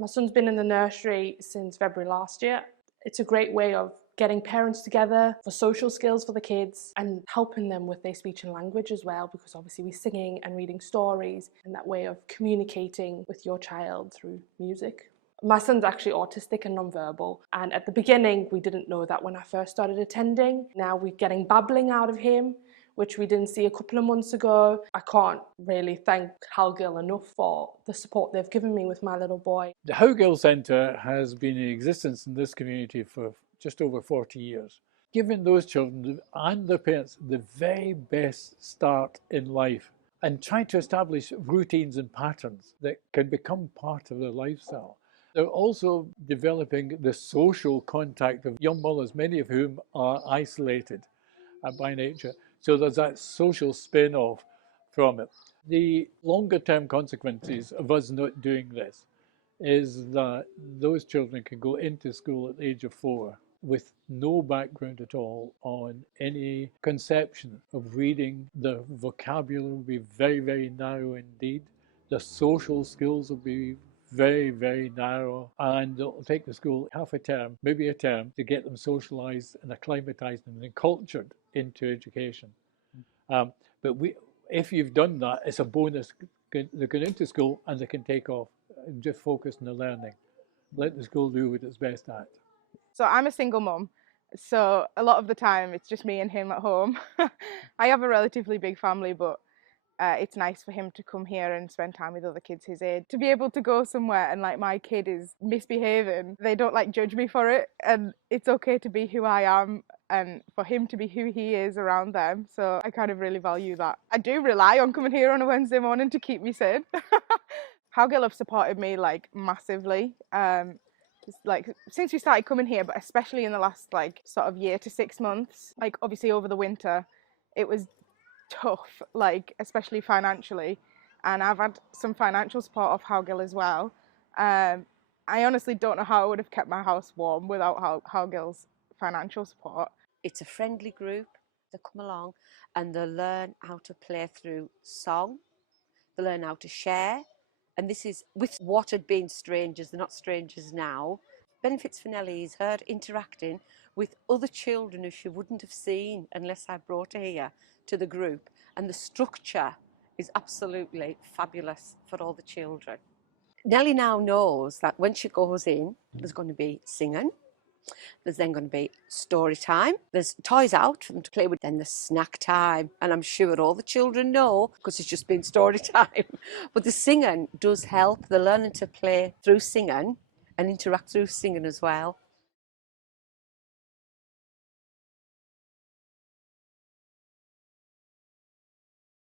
My son's been in the nursery since February last year. It's a great way of getting parents together for social skills for the kids and helping them with their speech and language as well, because obviously we're singing and reading stories and that way of communicating with your child through music. My son's actually autistic and nonverbal, and at the beginning we didn't know that when I first started attending. Now we're getting babbling out of him, which we didn't see a couple of months ago. I can't really thank Howgill enough for the support they've given me with my little boy. The Howgill Centre has been in existence in this community for just over 40 years, giving those children and their parents the very best start in life and trying to establish routines and patterns that can become part of their lifestyle. They're also developing the social contact of young mothers, many of whom are isolated by nature. So there's that social spin-off from it. The longer-term consequences of us not doing this is that those children can go into school at the age of 4 with no background at all on any conception of reading. The vocabulary will be very, very narrow indeed. The social skills will be very, very narrow, and it'll take the school half a term, maybe a term, to get them socialised and acclimatised and then cultured into education. But if you've done that, it's a bonus. They go into school and they can take off and just focus on the learning. Let the school do what it's best at. So I'm a single mum, so a lot of the time it's just me and him at home. I have a relatively big family, but it's nice for him to come here and spend time with other kids his age. To be able to go somewhere and like my kid is misbehaving, they don't like judge me for it, and it's okay to be who I am and for him to be who he is around them. So I kind of really value that. I do rely on coming here on a Wednesday morning to keep me sane. Howgill have supported me like massively. Like since we started coming here, but especially in the last like sort of year to 6 months. Like obviously over the winter it was tough, like especially financially, and I've had some financial support off Howgill as well. I honestly don't know how I would have kept my house warm without Howgill's financial support. It's a friendly group. They come along and they learn how to play through song, they learn how to share, and this is with what had been strangers. They're not strangers now. Benefits for Nellie is her interacting with other children who she wouldn't have seen unless I brought her here to the group, and the structure is absolutely fabulous for all the children. Nellie now knows that when she goes in, there's going to be singing, there's then going to be story time, there's toys out for them to play with, then there's snack time, and I'm sure all the children know because it's just been story time. But the singing does help. They're learning to play through singing and interact through singing as well.